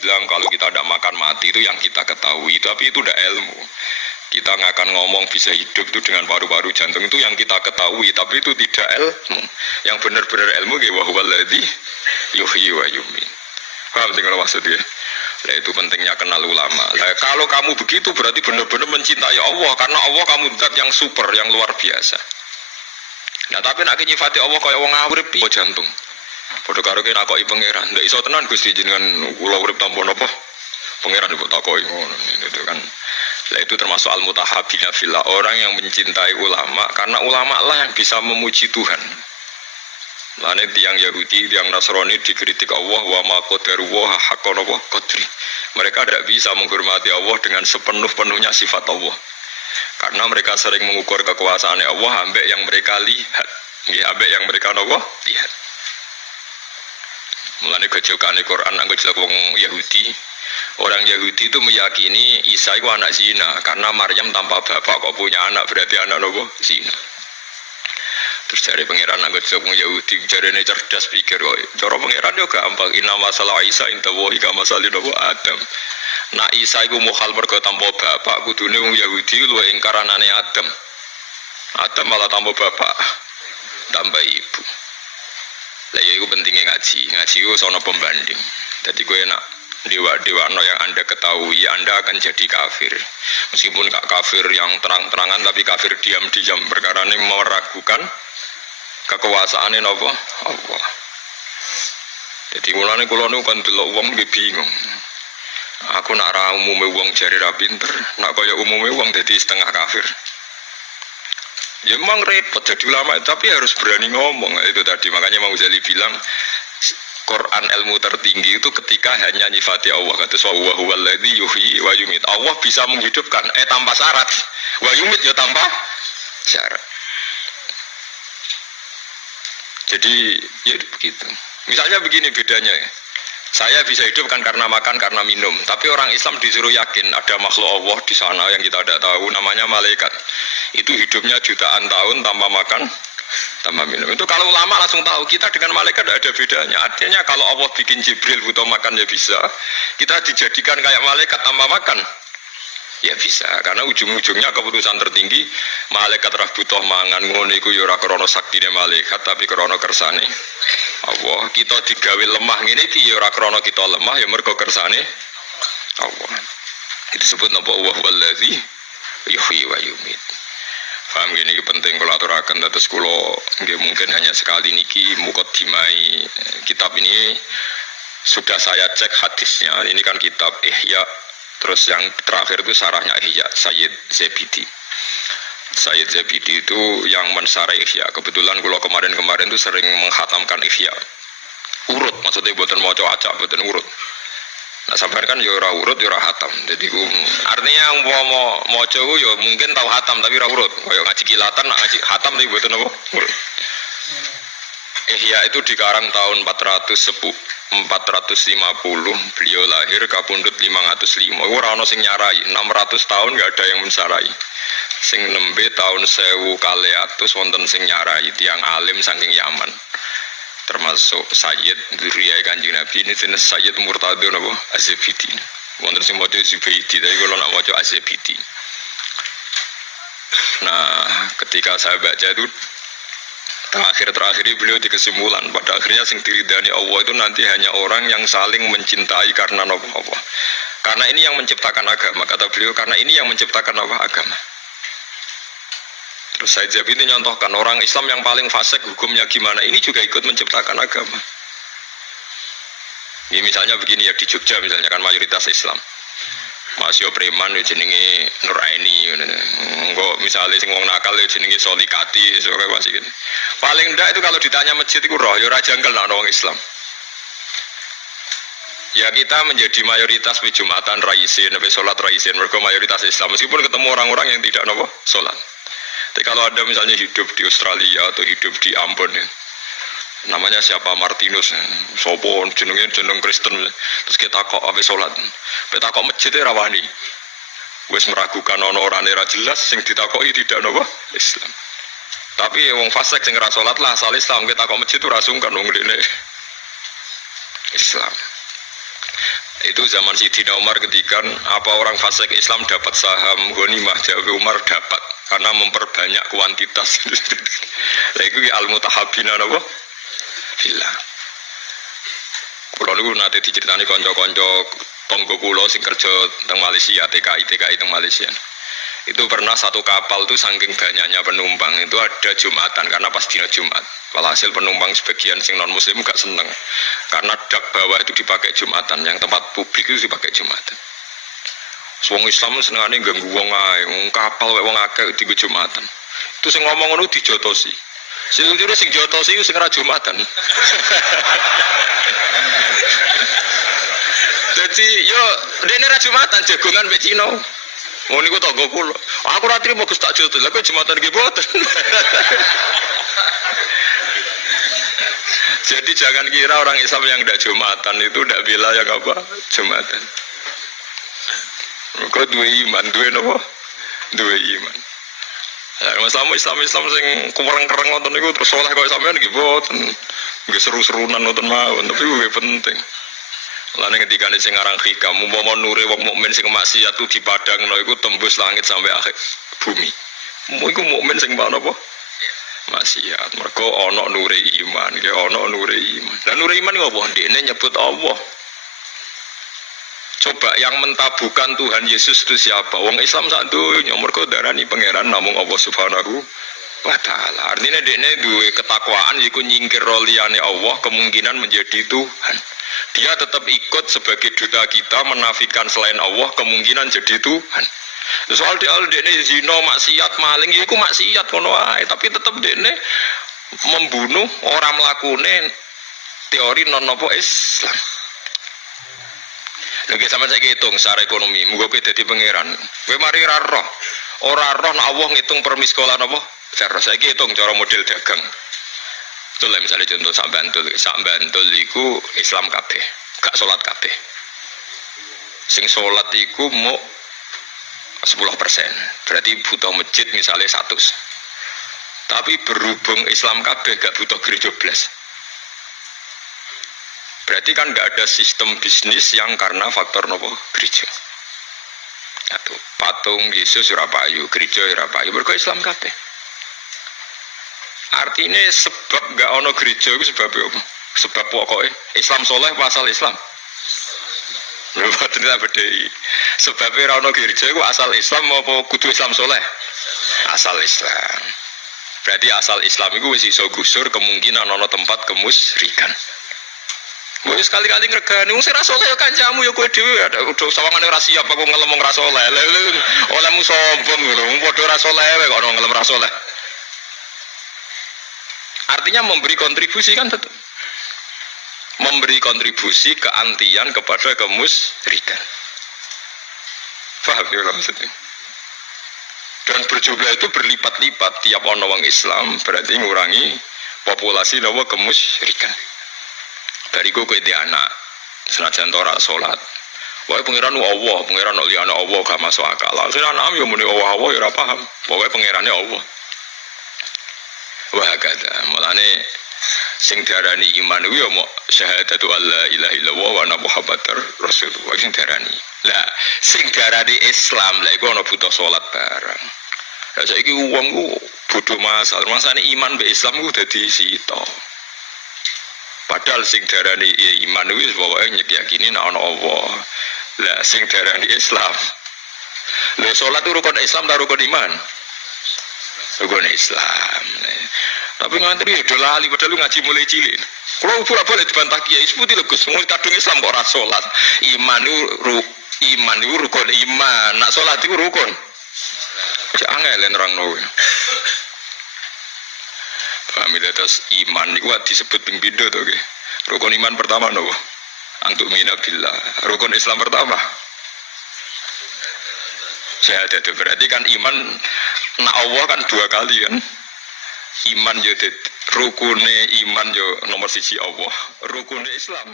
bilang kalau kita tidak makan mati itu yang kita ketahui, tapi itu tidak ilmu. Kita nggak akan ngomong bisa hidup itu dengan paru-paru jantung, itu yang kita ketahui, tapi itu tidak ilmu. Yang benar-benar ilmu wa huwal ladzi yuhyi wa yumiit. Paham tinggal maksudnya? Nah, itu pentingnya kenal ulama. Nah, kalau kamu begitu berarti benar-benar mencintai Allah, karena Allah kamu zat yang super, yang luar biasa. Nah, tapi nak nyifati Allah kaya wong urip piye jantung. Padha karo kene nakoki pangeran. Ndak iso tenan Gusti jenengan kula urip tanpa napa? Pangeran ibu takoki ngono itu kan. Lah itu termasuk al-mutahabbina fillah, orang yang mencintai ulama karena ulama lah yang bisa memuji Tuhan. Lane tiang Yahudi, tiang Nasrani dikritik Allah wa ma qadaruhu haqqan qadri. Mereka tidak bisa menghormati Allah dengan sepenuh-penuhnya sifat Allah. Karena mereka sering mengukur kekuasaan Allah ambek yang mereka lihat. Nggih, ambek yang mereka napa? Lihat. Mulane gejolakane Quran anggo jelek wong Yahudi. Orang Yahudi itu meyakini Isa itu anak zina karena Maryam tanpa bapak kok punya anak, berarti anak nopo zina. Terus cari pangeran anggo jelek wong Yahudi, jarene cerdas pikir kok. Cara pangeran yo gampang, inna masalah Isa inta wa ika masalih nopo Adam. Nah Isa iku mukhal mergo tanpa bapak, kudune wong Yahudi luwih ingkar anane Adam. Adam malah tanpa bapak, tambah ibu. Lah ya itu pentingnya ngaji itu sono pembanding. Jadi gue nak dewa yang anda ketahui, anda akan jadi kafir. Meskipun gak kafir yang terang-terangan, tapi kafir diam-diam. Perkara ini meragukan kekuasaan Allah. Jadi mulane kula nu kan delok wong nggih bingung. Aku nak ra umume wong jare ra pinter, nak kaya umume wong dadi setengah kafir. Ya memang repot jadi ulama, tapi harus berani ngomong. Itu tadi makanya Imam Ghazali bilang Quran ilmu tertinggi itu ketika hanya nyifati Allah. Kata wa huwal ladzi yuhyi wa yumiit. Allah bisa menghidupkan tanpa syarat. Wa yumiit ya tanpa syarat. Jadi ya begitu. Misalnya begini bedanya ya. Saya bisa hidup kan karena makan, karena minum. Tapi orang Islam disuruh yakin ada makhluk Allah di sana yang kita tidak tahu, namanya malaikat. Itu hidupnya jutaan tahun tanpa makan, tanpa minum. Itu kalau ulama langsung tahu, kita dengan malaikat tidak ada bedanya. Artinya kalau Allah bikin Jibril butuh makan ya bisa. Kita dijadikan kayak malaikat tanpa makan, ya bisa. Karena ujung-ujungnya keputusan tertinggi, malaikat rah butuh mangan, ngono iku ya ora krana saktine malaikat, tapi krana kersane Allah. Kita digawe lemah ngene iki ya ora krana kita lemah, ya mergo kersane Allah. Itu disebut napa wa huwallazi yuhyi wa yumiit. Paham gini penting kalau aturaken terus kula nggih mungkin hanya sekali niki mukaddimai kitab ini sudah saya cek hadisnya. Ini kan kitab Ihya, terus yang terakhir itu sarahnya Ihya Sayyid Zabidi. Sayyid Zabidi itu yang mensarah Ihya. Kebetulan kula kemarin-kemarin itu sering menghatamkan Ihya. Urut maksudnya buatan maca acak, buatan urut. Nah sampai kan ya ora urut ya ora hatam. Jadi artinya mau maca ya mungkin tahu hatam tapi ora urut. Kayak ngaji kilatan ngaji hatam tapi mboten apa urut. Ihya itu dikarang tahun 450, beliau lahir kapundhut 505. Ora ana sing nyarai, 600 tahun enggak ada yang mensarai. Sing nembe tahun 1200 wonten sing nyarai tiyang alim saking Yaman. Termasuk Sayyid Dzurriyyah Kanjeng Nabi ini jenis Sayyid Murtadho napa Az-Zabidi. Wonten sing maca Zubaidi, tapi kalau nak maca Az-Zabidi. Nah, ketika saya baca itu terakhir ini beliau di kesimpulan pada akhirnya sing diridani Allah itu nanti hanya orang yang saling mencintai karena apa? Karena ini yang menciptakan agama, kata beliau, karena ini yang menciptakan apa? Agama. Terus Sayyid Zabidi nyontohkan orang Islam yang paling fasik hukumnya gimana, ini juga ikut menciptakan agama. Ini misalnya begini ya, di Jogja misalnya kan mayoritas Islam. Masih preman ya jenenge Nuraini. Enggak misalnya sing wong nakal ya jenenge Solikati, soalnya masih gini. Paling enggak itu kalau ditanya masjid itu roh ya ora janggal nak wong Islam. Ya kita menjadi mayoritas di Jumatan Raisin, di sholat Raisin, mereka mayoritas Islam. Meskipun ketemu orang-orang yang tidak nopo sholat. Tapi kalau ada misalnya hidup di Australia atau hidup di Ambon, ya, namanya siapa Martinus, sopo jeneng Kristen, terus kita kok apa sholat, kita kok masjid rawani, wes meragukan orang era jelas, sing ditakoi tidak nopo Islam. Tapi wong fasik sing ngerasa sholat lah asal Islam, kita kok masjid itu rasungkan wong ini Islam. Itu zaman Sidina Umar ketika apa orang fasik Islam dapat saham ghanimah, jawab Umar dapat karena memperbanyak kuantitas. Lah iku al-mutahabbina napa? Fillah. Kulo niku nate diceritani kanca-kanca tonggo kulo sing kerja teng Malaysia, TKI teng Malaysia. Itu pernah satu kapal tuh saking banyaknya penumpang itu ada Jumatan karena pas dina Jumat. Walhasil penumpang sebagian sing non muslim gak seneng karena dak bawah itu dipakai Jumatan, yang tempat publik itu dipakai Jumatan. Wong Islam senengane ganggu wong ae, kapal wek wong akeh dienggo Jumatan. Itu sing ngomong ngono dijotosi. Sing ujure sing jotosi iku sing ora Jumatan. Jadi yo dene ra Jumatan jagongan mek Cina. Oh niku tangga kula. Aku ra trimo Gus tak jotos. Lah kok Jumatan nggih boten. Jadi jangan kira orang Islam yang tidak Jumatan itu tidak bela yang apa? Jumatan. Kau dua iman, dua apa? Dua iman. Ya, Islam sing kurang-kurang nonton itu terus soleh kau sampean nggih boten. Nggih seru-serunan nonton mawon, tapi nggih penting. Lan ketika sing aran hikam, umpama nure wong mukmin sing maksiat tu dipadangno iku tembus langit sampai akhir bumi. Iku mukmin sing apa? Maksiat. Mergo ana nure iman, ya ana nure iman. Lah nure iman iku apa? Ndekne nyebut Allah. Coba yang mentabukan Tuhan Yesus itu siapa? Wong Islam sak donya mergo darani pangeran namung Allah Subhanahu wa taala. Artinya dekne duwe ketakwaan iku nyingkir liyane Allah kemungkinan menjadi Tuhan. Dia tetap ikut sebagai duta kita menafikan selain Allah kemungkinan jadi Tuhan. Soal dekne zina, maksiat, maling iku maksiat ngono ae, tapi tetap dekne membunuh orang mlakune teori non apa Islam. Lagi sama saya hitung secara ekonomi, muga kowe dadi pangeran. Kowe mari ora roh nek Allah ngitung per miskolan apa? Cara saya hitung cara model dagang. Betul lah misalnya contoh sak Bantul iku Islam kabeh, gak salat kabeh. Sing salat iku mau 10%, berarti butuh masjid misalnya 100. Tapi berhubung Islam kabeh gak butuh gereja blas. Berarti kan nggak ada sistem bisnis yang karena faktor nopo gereja. Satu, patung Yesus ora payu, gereja ora payu, mergo Islam kabeh. Artinya sebab nggak ono gereja itu sebab apa? Sebab pokoknya Islam soleh asal Islam. Betul beda. Sebab ora ono gereja itu asal Islam apa kudu Islam soleh? Asal Islam. Berarti asal Islam itu wis iso gusur kemungkinan ono tempat kemusyrikan. Gue sekali-kali ngregani wong ora saleh kancamu ya kowe dhewe udah sawangane ora siap aku ngelem ora saleh. Olehmu sombong ngono, padha ora saleh kok ono ngelem ora saleh. Artinya memberi kontribusi kan tetap. Memberi kontribusi keantian kepada kemusyrikan. Paham ya maksudnya? Dan berjumlah itu berlipat-lipat tiap ono wong Islam berarti ngurangi populasi nawa kemusyrikan. Bariku kowe di anak senajan ora salat. Wae pangeran Allah, pangeran nek liyane Allah gak masuk akal. Langsung anak yo muni Allah ya ora paham. Pokoke pangerane Allah. Wah kada, mulane sing diarani iman kuwi yo mok syahadatu alla ilaha illallah wa anna muhammadar rasulullah sing diarani. Lah sing diarani Islam lha iku ana butuh salat bareng. Lah saiki wong ku bodho masane iman be Islam ku dadi sita. Padahal sing darani iman wis pokoke nyakini nek ana Allah. Lah sing darani Islam. Lha salat rukun Islam ta rukun iman? Rukun Islam. Tapi ngantri do lali padahal ngaji mulai cilik. Kulo pura-pura dibantah kiai seputi lho Gus, mung kadung Islam kok ora salat. Iman iku rukun iman, nak salat iku rukun. Cek angel nerangno. Terus iman itu disebut ping pindho to nggih. Rukun iman pertama nopo? Antuk minabillah. Rukun Islam pertama. Syahadat itu berarti kan iman nak Allah kan dua kali kan. Iman yo rukune iman yo nomor 1 Allah. Rukune Islam